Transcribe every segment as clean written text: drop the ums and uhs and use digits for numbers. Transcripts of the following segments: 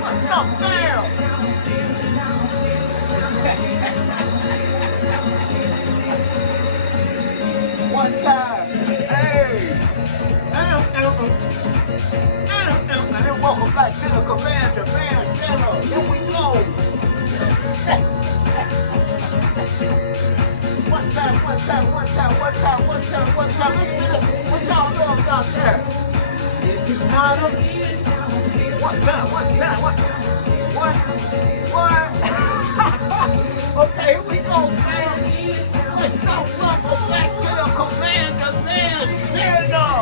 What's up, fam? One time. Hey. And welcome back to the Commander Man Center. Here we go. One time, one time, one time, one time, one time, one time. What y'all know about that? This is not a one time, one time, what? Okay, here we go, man. What's up? Welcome back to the Commander Man Center.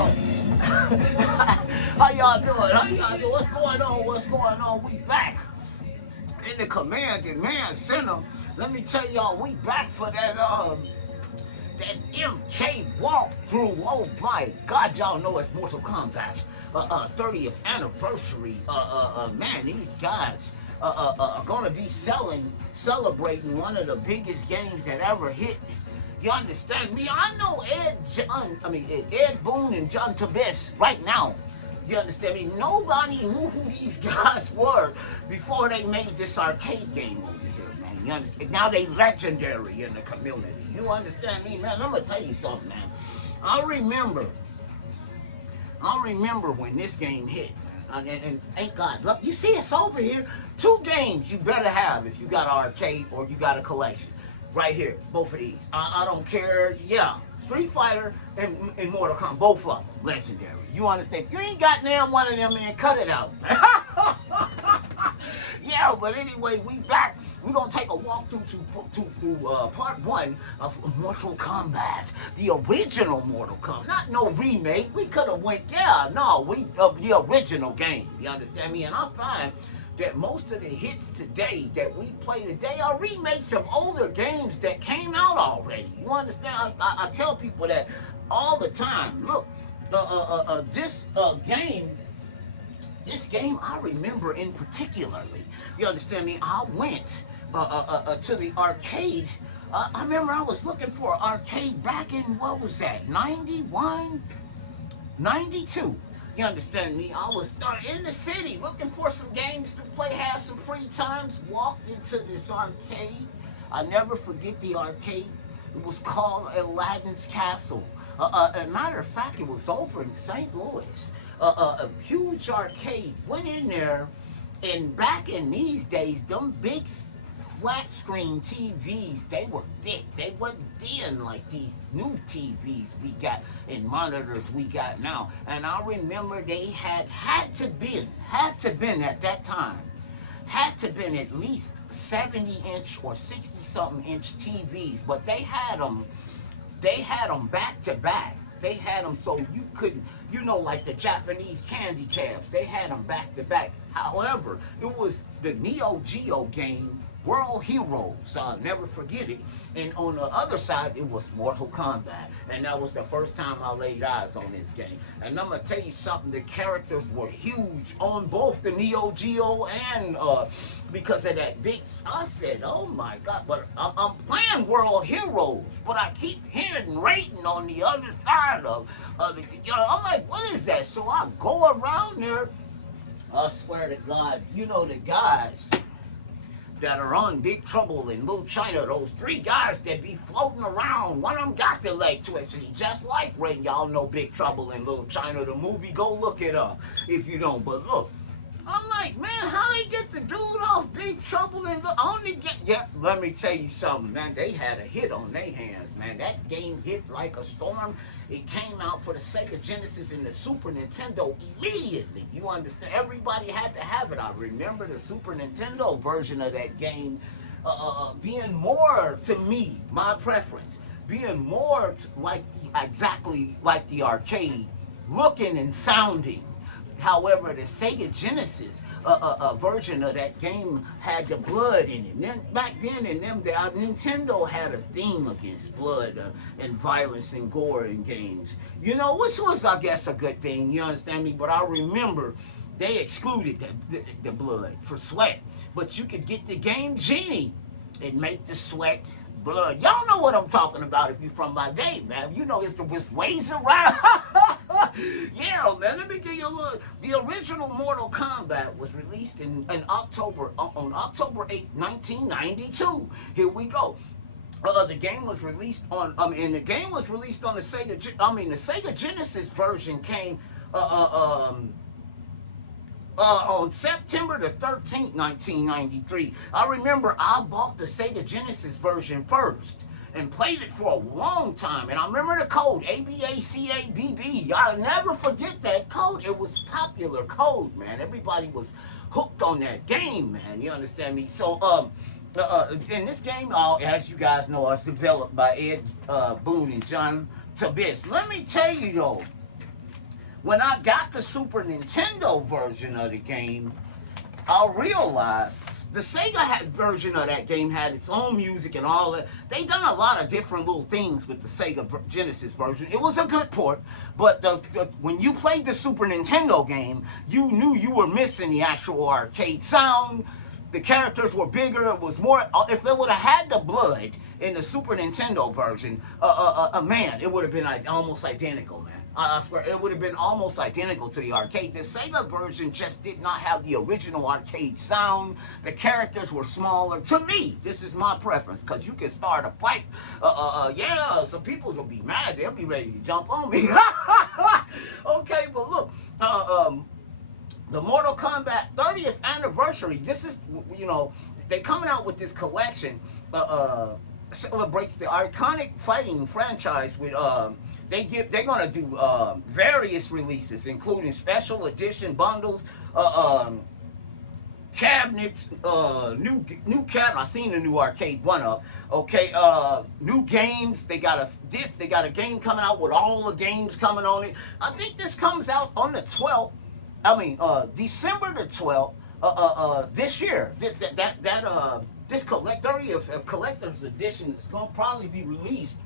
How y'all doing? How y'all doing? What's going on? What's going on? We back in the Command and Man Center. Let me tell y'all, we back for that MK walkthrough. Oh my God, y'all know it's Mortal Kombat 30th anniversary. Man, these guys are gonna be celebrating one of the biggest games that ever hit. You understand me? I know Ed Boon and John Tabis right now. You understand me? Nobody knew who these guys were before they made this arcade game over here, man. You understand? Now they legendary in the community. You understand me, man? I'm gonna tell you something, man. I remember when this game hit, and thank God. Look, you see, it's over here. 2 games you better have if you got an arcade or you got a collection. Right here, both of these. I don't care. Yeah, Street Fighter and Mortal Kombat, both of them legendary. You understand? If you ain't got damn one of them, man, cut it out. Yeah, but anyway, we back. We're gonna take a walk through part 1 of Mortal Kombat, the original Mortal Kombat, not no remake. We could have went, the original game. You understand me? And I find that most of the hits today that we play today are remakes of older games that came out already. You understand? I tell people that all the time. Look, this game I remember in particularly. You understand me? I went to the arcade. I remember I was looking for an arcade back in, what was that, 91, 92. You understand me? I was in the city looking for some games to play, have some free times, walked into this arcade. I never forget the arcade. It was called Aladdin's Castle. As a matter of fact, it was over in St. Louis. A huge arcade. Went in there, and back in these days, them big flat screen TVs, they were thick. They wasn't thin like these new TVs we got and monitors we got now. And I remember they had to been at that time, had to been at least 70-inch or 60-something inch TVs, but they had them back to back. They had them so you couldn't, like the Japanese candy cabs, they had them back to back. However, it was the Neo Geo game, World Heroes, I'll never forget it. And on the other side, it was Mortal Kombat. And that was the first time I laid eyes on this game. And I'm going to tell you something, the characters were huge on both the Neo Geo and because of that big, I said, oh my God, but I'm playing World Heroes, but I keep hearing rating on the other side of the, I'm like, what is that? So I go around there, I swear to God, the guys that are on Big Trouble in Little China, those 3 guys that be floating around, one of them got the leg twisted. He just like Ray. Y'all know Big Trouble in Little China, the movie. Go look it up if you don't. But look, I'm like, man, how they get the dude off Big Trouble and let me tell you something, man. They had a hit on their hands, man. That game hit like a storm. It came out for the Sega Genesis and the Super Nintendo immediately. You understand? Everybody had to have it. I remember the Super Nintendo version of that game being more, to me, my preference, being more exactly like the arcade, looking and sounding. However, the Sega Genesis version of that game had the blood in it. And then back then, Nintendo had a theme against blood and violence and gore in games. Which was, I guess, a good thing. You understand me? But I remember they excluded the blood for sweat. But you could get the game Genie and make the sweat blood. Y'all know what I'm talking about if you're from my day, man. It's ways around. Yeah, man. Let me give you a little. The original Mortal Kombat was released in October on October 8th, 1992. Here we go. The game was released on. And the game was released on the Sega. The Sega Genesis version came. On September the 13th, 1993. I remember I bought the Sega Genesis version first and played it for a long time. And I remember the code, ABACABB. I'll never forget that code. It was popular code, man. Everybody was hooked on that game, man. You understand me? So, in this game, as you guys know, it's developed by Ed Boon and John Tabis. Let me tell you, though, when I got the Super Nintendo version of the game, I realized the Sega version of that game had its own music and all that. They done a lot of different little things with the Sega Genesis version. It was a good port, but when you played the Super Nintendo game, you knew you were missing the actual arcade sound. The characters were bigger. It was more. If it would have had the blood in the Super Nintendo version, man, it would have been almost identical, man. I swear, it would have been almost identical to the arcade. The Sega version just did not have the original arcade sound. The characters were smaller. To me, this is my preference, because you can start a fight. Yeah, some people will be mad. They'll be ready to jump on me. Okay, but look, the Mortal Kombat 30th anniversary, this is, they coming out with this collection, celebrates the iconic fighting franchise with, they're gonna do various releases, including special edition bundles, cabinets, new cabinet. I seen the new arcade one up. Okay, new games. They got a game coming out with all the games coming on it. I think this comes out on the 12th. December the 12th. This year. This collector's edition is gonna probably be released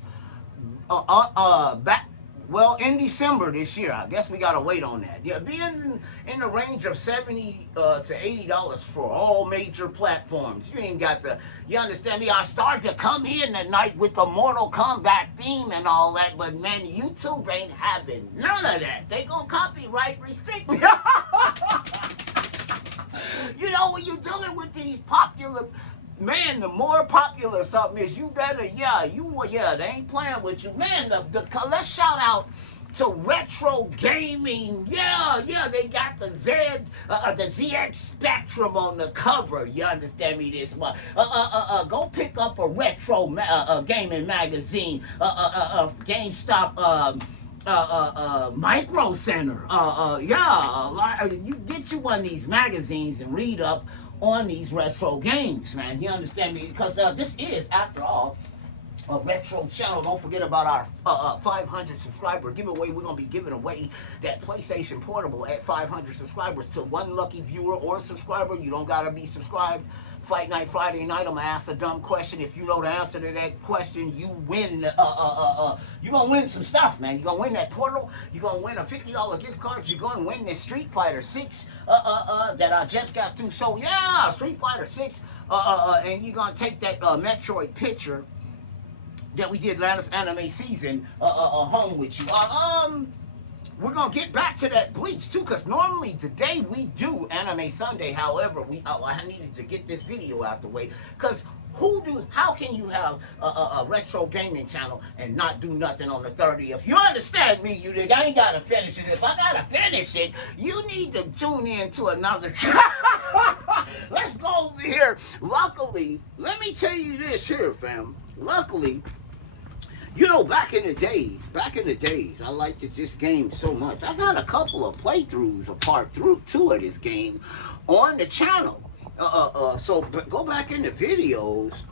in December this year. I guess we gotta wait on that. Yeah, being in the range of $70 to $80 for all major platforms. You ain't got to. You understand me? I started to come in tonight with the Mortal Kombat theme and all that, but man, YouTube ain't having none of that. They gonna copyright restrict me. You know, when you're dealing with these popular. Man, the more popular something is, you better, they ain't playing with you. Man, let's shout out to Retro Gaming. Yeah, they got the ZX Spectrum on the cover. You understand me this much? Go pick up a Retro Gaming magazine. GameStop, Micro Center. You get you one of these magazines and read up on these retro games, man. You understand me? Because this is, after all, a retro channel. Don't forget about our 500 subscriber giveaway. We're going to be giving away that PlayStation Portable at 500 subscribers to one lucky viewer or subscriber. You don't got to be subscribed. Fight Night Friday night, I'm going to ask a dumb question. If you know the answer to that question, you win. You're going to win some stuff, man. You're going to win that portal. You're going to win a $50 gift card. You're going to win this Street Fighter 6 that I just got through. So, yeah, Street Fighter 6. And you're going to take that Metroid picture that we did last anime season home with you. We're going to get back to that Bleach, too, because normally today we do Anime Sunday. However, I needed to get this video out the way, because how can you have a retro gaming channel and not do nothing on the 30th? You understand me, you nigga? I ain't got to finish it. If I got to finish it, you need to tune in to another channel. Let's go over here. Luckily, let me tell you this here, fam. Luckily, back in the days, I liked this game so much. I got a couple of playthroughs of part 2 of this game on the channel. So go back in the videos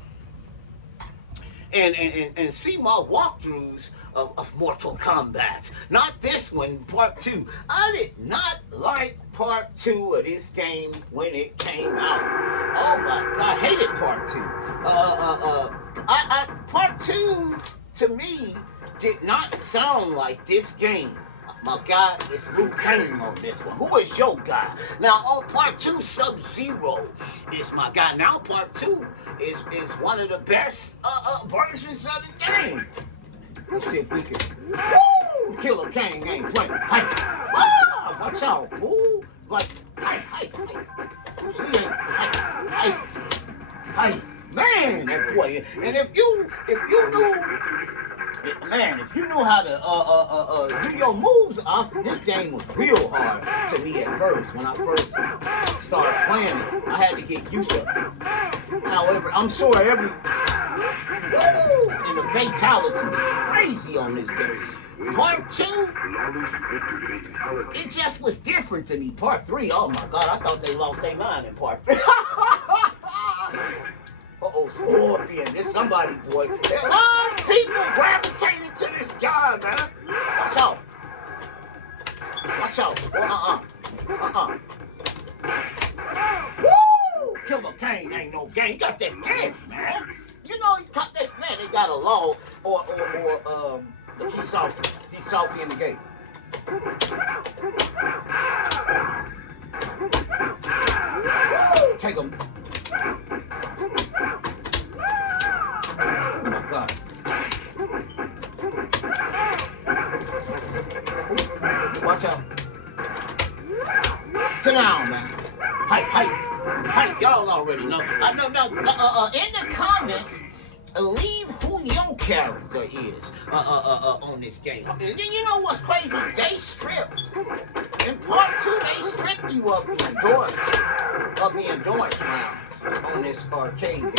and see my walkthroughs of Mortal Kombat. Not this one, part 2. I did not like part 2 of this game when it came out. Oh my God, I hated part 2. Part 2 to me did not sound like this game. My guy is Liu Kang on this one. Who is your guy? Now on part 2, Sub-Zero is my guy. Now part 2 is one of the best versions of the game. Let's see if we can. Woo! Woo! Killer Kane ain't playing. Hey, ah, watch out, fool. Like, hey. See that? Hey, man, that boy. And if you knew, man, if you knew how to do your moves, this game was real hard to me at first. When I first started playing it, I had to get used to it. However, I'm sure and the fatality is crazy on this game. Part 2, it just was different to me. Part 3, oh my God, I thought they lost their mind in Part 3. Uh-oh, Scorpion, this somebody, boy. A lot of people gravitated to this guy, man. Watch out. Watch out. Woo! Killer Kane ain't no game. He got that game, man. You know, he got that, man. He got a law he's salty in the game. Woo! Take him. Oh my God. Watch out. Sit down, man. Hey, y'all already know. In the comments, leave who your character is on this game. You know what's crazy? They stripped. In Part 2, they stripped you of the endurance rounds on this arcade game.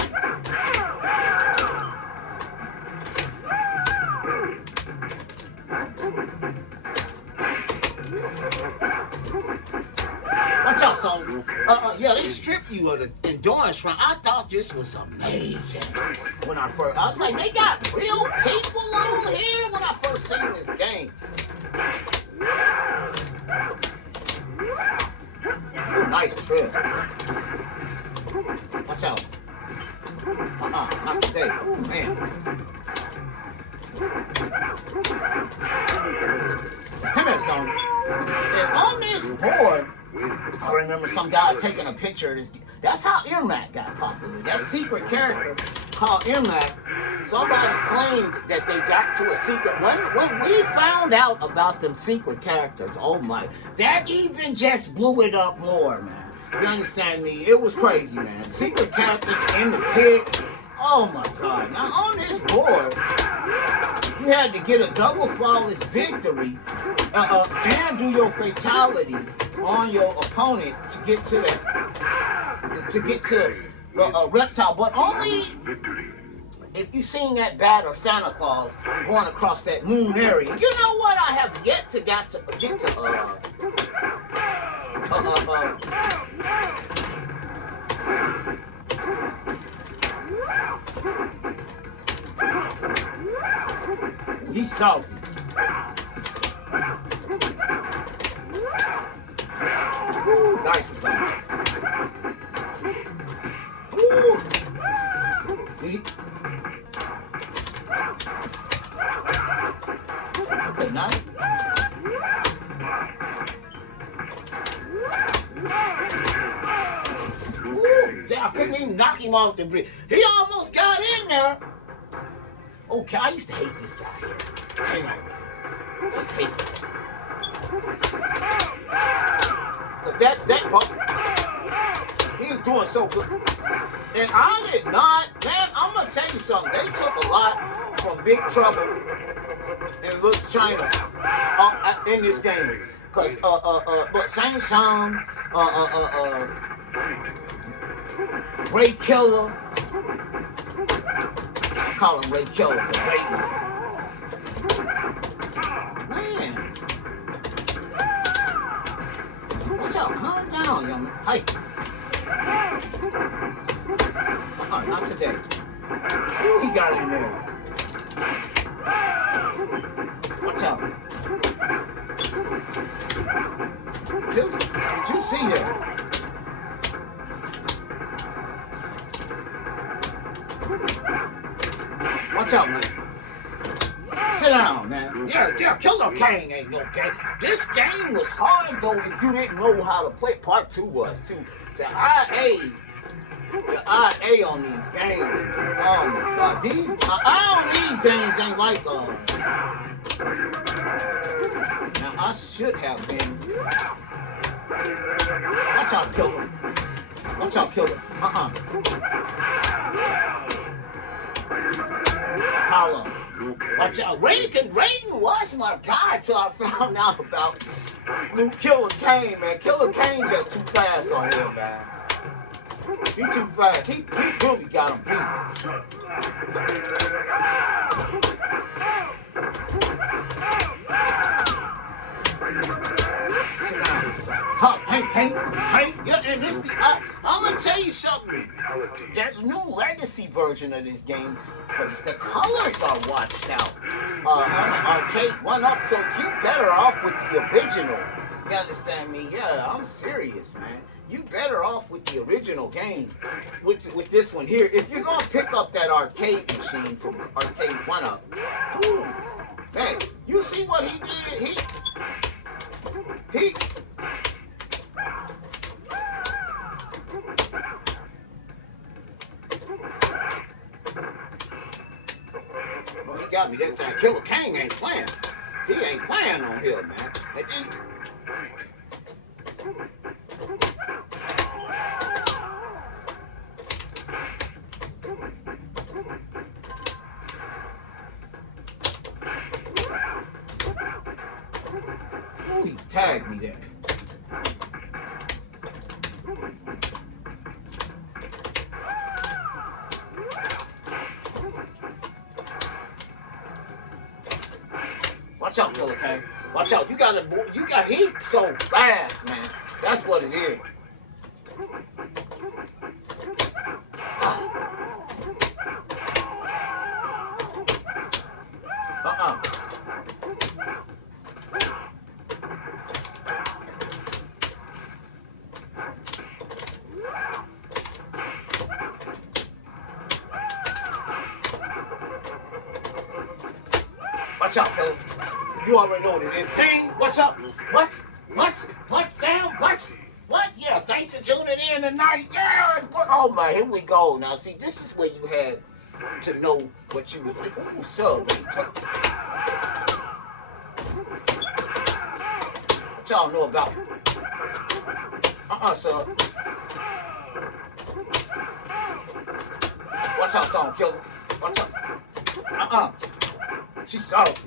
Watch out, son. Yeah, they stripped you of the endurance round. I thought this was amazing when I was like, they got real people on here when I first seen this game. Ooh, nice trip. Watch out. Not today. Oh, man. Come here, son. And on this board, I remember some guys taking a picture of this. That's how Ermac got popular. That secret character called Ermac. Somebody claimed that they got to a secret. When we found out about them secret characters, oh my, that even just blew it up more, man. You understand me? It was crazy, man. Secret characters in the pit. Oh my God. Now on this board, you had to get a double flawless victory and do your fatality on your opponent to get to Reptile, but only if you seen that bat or Santa Claus going across that moon area. You know what? I have yet to get to he's talking. Ooh, nice one. Ooh. Good night. Ooh, I couldn't even knock him off the bridge. He almost got in there. Okay, I used to hate this guy here. Hang on. Just hate this guy. That part, he was doing so good. And I did not, man, I'm going to tell you something. They took a lot from Big Trouble and Little China in this game. Because, but Shang Tsung, Ray Killer, I call him Ray Killer, the great one. Man. Watch out, calm down, young man. Hey. Not today. He got it in there. Watch out. Did you see that? Watch out, man. Sit down, man. Yeah, Killer Kane ain't no game. This game was hard, though, if you didn't know how to play. Part 2 was, too. The IA on these games. Oh, my God. These IA on these games ain't like, I should have been. Watch out, killer. Watch out, killer. Apollo. Watch out. Raiden was my guy till I found out about Killer Kane, man. Killer Kane just too fast on him, man. He too fast. He really got him beat. Hey, yeah, and I'm gonna tell you something. That new legacy version of this game, the colors are washed out. On the arcade 1-up, so you better off with the original. You understand me? Yeah, I'm serious, man. You better off with the original game, with this one here. If you're gonna pick up that arcade machine from arcade 1-up, man, you see what he did? He. Well, he got me that time. Killer Kane ain't playing. He ain't playing on here, man. Oh, he tagged me there. Watch out, Killer Kane. Watch out. You got heat so fast, man. That's what it is. Watch out, Killer. You already know what it is. Ping, what's up? What? Damn, what? Yeah, thanks for tuning in tonight. Yeah, it's good. Oh, my, here we go. Now, see, this is where you had to know what you was doing. Ooh, sub. What y'all know about? Sub. Watch out, song killer. Watch out. She's salty.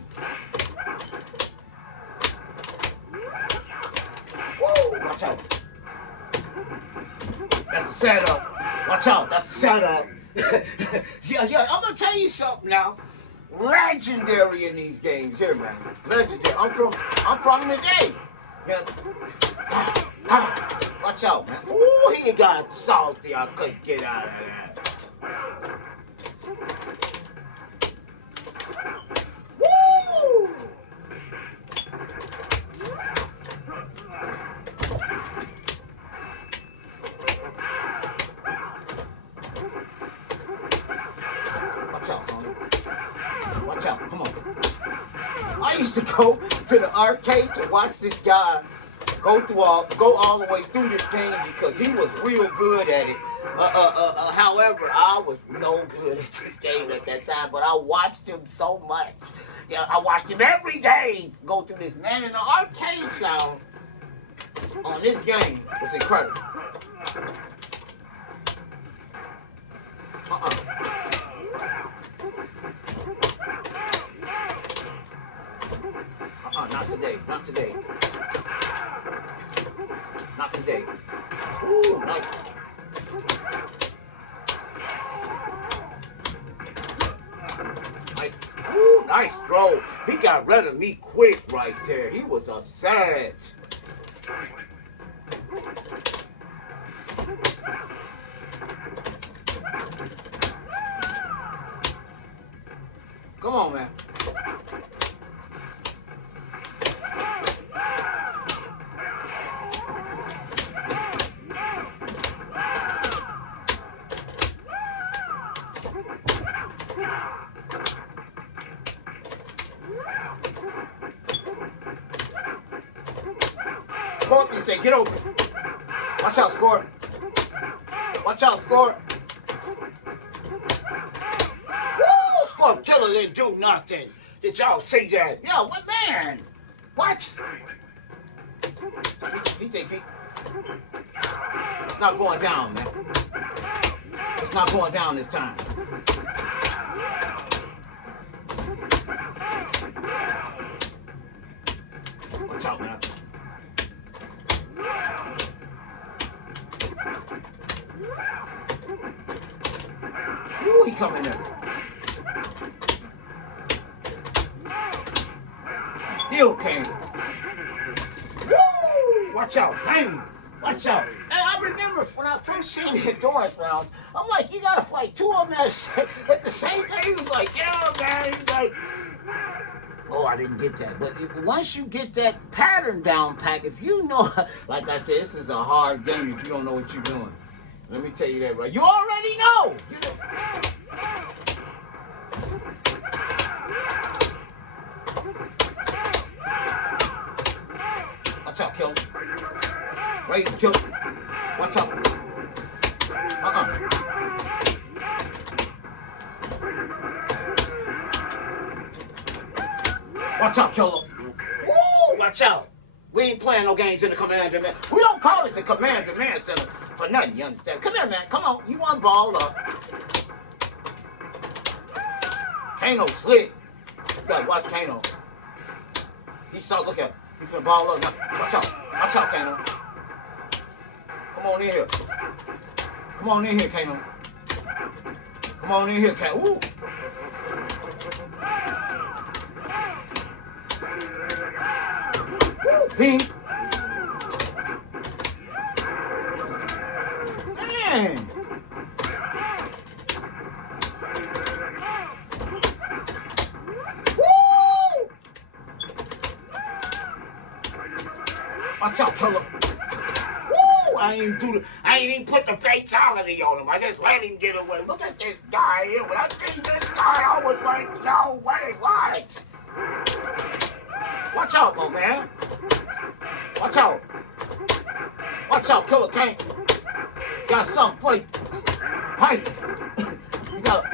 Woo! Watch out. That's the setup. Watch out. That's the setup. yeah. I'm gonna tell you something now. Legendary in these games here, man. Legendary. I'm from the day. Yeah. Watch out, man. Ooh, he got salty. I couldn't get out of that. Woo! Watch out, homie. Watch out. Come on. I used to go to the arcade to watch this guy go all the way through this game because he was real good at it. However, I was no good at this game at that time, but I watched him so much. Yeah, I watched him every day go through this. Man, and the arcade sound on this game was incredible. Not today. Not today. Not today. Ooh, nice. Nice. Ooh, nice throw. He got rid of me quick right there. He was upset. Come on, man. Scorpion say, get over. Watch out, Scorp. Watch out, Scorp. Woo! Scorp Killer didn't do nothing. Did y'all see that? Yo, what man? What? He think he... It's not going down, man. It's not going down this time. Watch out, man. Ooh, he coming in. Still came. Woo! Watch out, bang! Watch out. And I remember when I first seen the Endurance rounds, I'm like, you gotta fight two of them at the same time. He was like, yeah, man. He's like, oh, I didn't get that. But once you get that pattern down pack, if you know, like I said, this is a hard game if you don't know what you're doing. Let me tell you that, right? You already know. Watch out, kill. Right, kill. Watch out. Watch out, killer. Woo, watch out. We ain't playing no games in the Command and Man. We don't call it the Command and Man Center for nothing, you understand? Come here, man. Come on. You want ball up. Kano slick. You gotta watch Kano. He saw, look at him. He's finna ball up. Watch out. Watch out, Kano. Come on in here. Come on in here, Kano. Come on in here, Kano. Woo. Woo, ping. Man. Woo. Watch out, killer. Woo. I ain't even put the fatality on him. I just let him get away. Look at this guy here. When I seen this guy, I was like, no way, what? Watch out, my man. Watch out. Watch out, Killer Kane. Got something for you. Hey. You got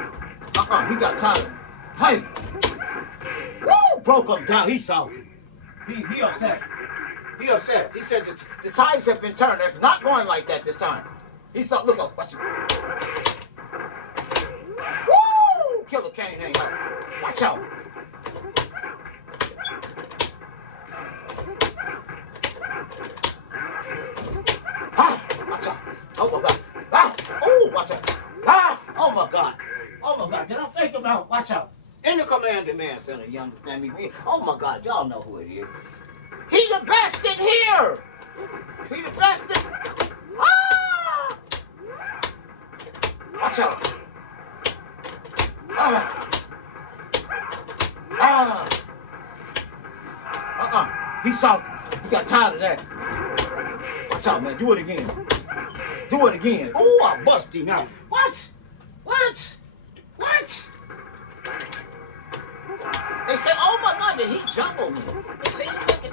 he got tired. Hey. Woo! Broke him down. He's salty. He upset. He upset. He said the tides have been turned. It's not going like that this time. He's so look up. Watch it. Woo! Killer Kane ain't up. Watch out. Watch out. Oh my God. Oh, watch out. Oh my God. Oh my God. Did I think about? Watch out. In the Command and Man Center, you understand me? Oh my God, y'all know who it is. He the best in here. He the best in. Watch out. He saw. He got tired of that. Watch out, man. Do it again. Do it again. Oh, I bust him out. What? What? What? They say, oh my God, did he jump on me? They say he looking.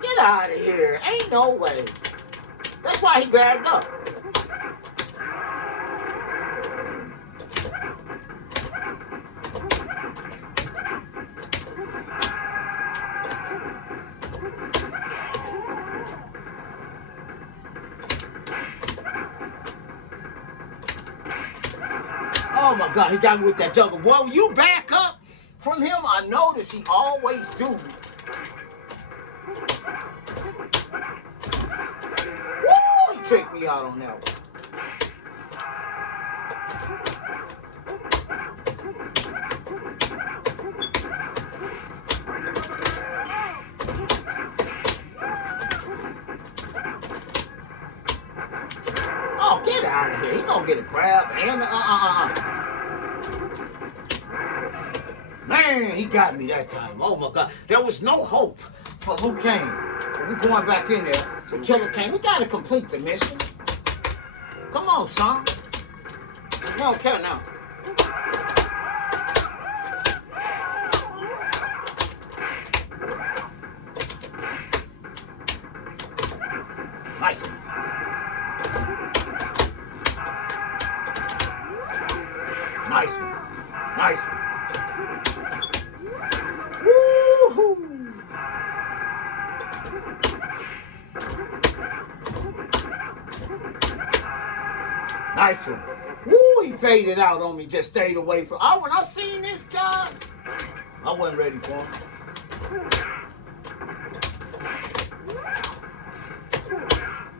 Get out of here. Ain't no way. That's why he bagged up. Oh my God, he got me with that juggle. Boy, when you back up from him, I notice he always do. Woo! He tricked me out on that one. Oh, get out of here. He gonna get a grab and Man, he got me that time. Oh my God. There was no hope for Liu Kang. We're going back in there to Killer Kane. We gotta complete the mission. Come on, son. We don't care now. Nice. Nice. Nice. Woo! Nice one. Woo, he faded out on me, just stayed away from. Oh, when I seen this guy, I wasn't ready for him.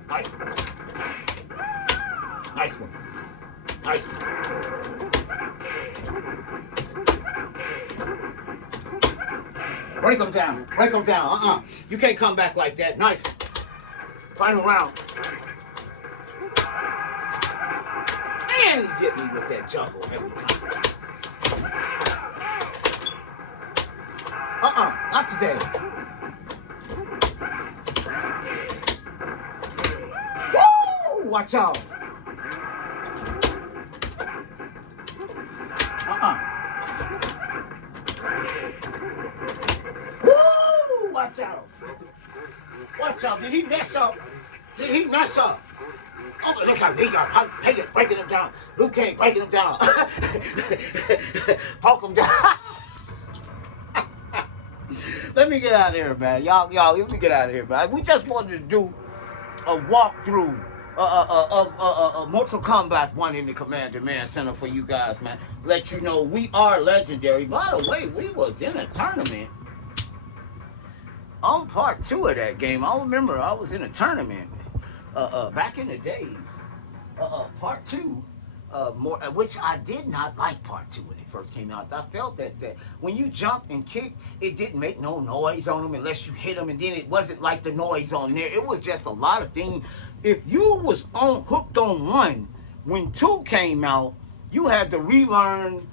Nice one. Nice one. Nice one. Break him down. Break him down. You can't come back like that. Nice. Final round. And he get me with that juggle every time. Not today. Woo! Watch out. Woo! Watch out. Watch out. Did he mess up? Did he mess up? Oh, look how he got breaking him down. Luke Kane breaking him down. Poke him down. Let me get out of here, man. Y'all, let me get out of here, man. We just wanted to do a walkthrough of Mortal Kombat 1 in the Command Demand Center for you guys, man. Let you know we are legendary. By the way, we was in a tournament on part 2 of that game. I remember I was in a tournament back in the days. Part 2. Which I did not like part 2 when it first came out. I felt that when you jump and kick, it didn't make no noise on them unless you hit them, and then it wasn't like the noise on there. It was just a lot of things. If you was hooked on 1, when 2 came out, you had to relearn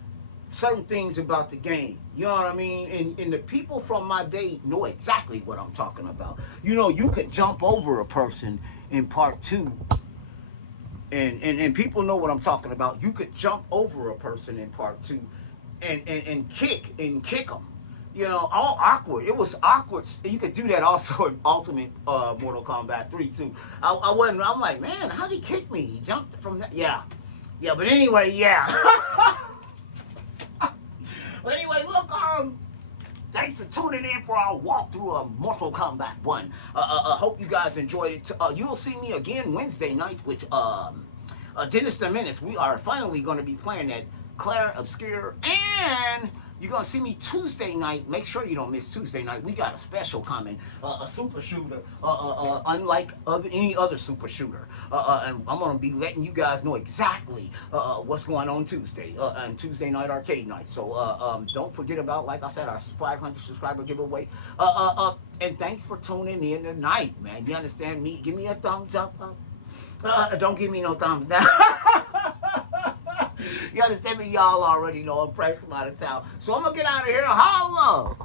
certain things about the game. You know what I mean? And the people from my day know exactly what I'm talking about. You know, you could jump over a person in part 2. And people know what I'm talking about. You could jump over a person in part 2 and kick them. You know, all awkward. It was awkward. You could do that also in Ultimate Mortal Kombat 3 too. I'm like, man, how'd he kick me? He jumped from that. Yeah. But anyway, yeah. But anyway, look, thanks for tuning in for our walkthrough of Mortal Kombat 1. Hope you guys enjoyed it. You'll see me again Wednesday night with Dennis the Menace. We are finally going to be playing that Clair Obscur, and you're going to see me Tuesday night. Make sure you don't miss Tuesday night. We got a special coming, a super shooter, unlike any other super shooter. And I'm going to be letting you guys know exactly what's going on Tuesday, and Tuesday night arcade night. So don't forget about, like I said, our 500 subscriber giveaway. And thanks for tuning in tonight, man. You understand me? Give me a thumbs up. Don't give me no thumbs down. You understand me? Y'all already know I'm fresh from out of town. So I'm going to get out of here. Holla!